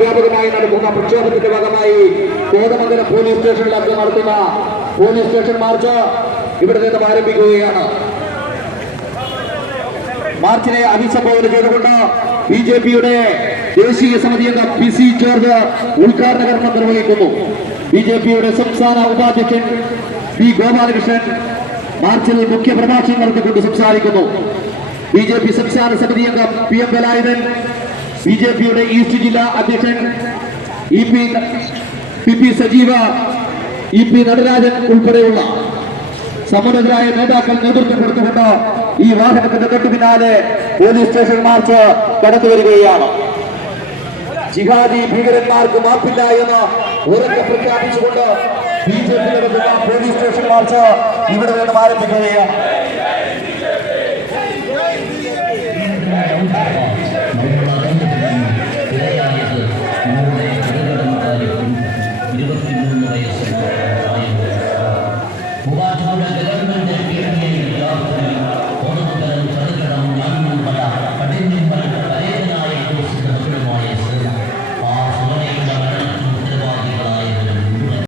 വ്യാപകമായി നടക്കുന്ന പ്രക്ഷോഭത്തിന്റെ ഭാഗമായി കോതമംഗലം പോലീസ് സ്റ്റേഷനിലടക്കം നടത്തുന്ന പോലീസ് സ്റ്റേഷൻ മാർച്ച് ഇവിടെ നിന്നും ആരംഭിക്കുകയാണ്. മാർച്ചിനെ അഭിസംബോധന ചെയ്തുകൊണ്ട് ബിജെപിയുടെ ദേശീയ സമിതി അംഗം PC ജോർജ് ഉദ്ഘാടന കർമ്മം നിർവഹിക്കുന്നു. ബിജെപിയുടെ സംസ്ഥാന ഉപാധ്യക്ഷൻ പി ഗോപാലകൃഷ്ണൻ മാർച്ചിൽ മുഖ്യപ്രഭാഷണം നടത്തിക്കൊണ്ട് സംസാരിക്കുന്നു. ബിജെപി സംസ്ഥാന സമിതി അംഗം PM വേലായുധൻ, ബിജെപിയുടെ ഈസ്റ്റ് ജില്ലാ അധ്യക്ഷൻ PP സജീവ, EP നടരാജൻ ഉൾപ്പെടെയുള്ള സമുന്നതരായ നേതാക്കൾ നേതൃത്വം കൊടുത്തുകൊണ്ട് ഈ വാഹനത്തിന്റെ തൊട്ടു പിന്നാലെ പോലീസ് സ്റ്റേഷൻ മാർച്ച് കടന്നു വരികയാണ്. ജിഹാദി ഭീകരന്മാർക്ക് മാപ്പില്ല എന്ന് ഉറക്കെ പ്രഖ്യാപിച്ചുകൊണ്ട് ബിജെപി നടത്തുന്ന പോലീസ് സ്റ്റേഷൻ മാർച്ച് ഇവിടെ നിന്നും ആരംഭിക്കുകയാണ്.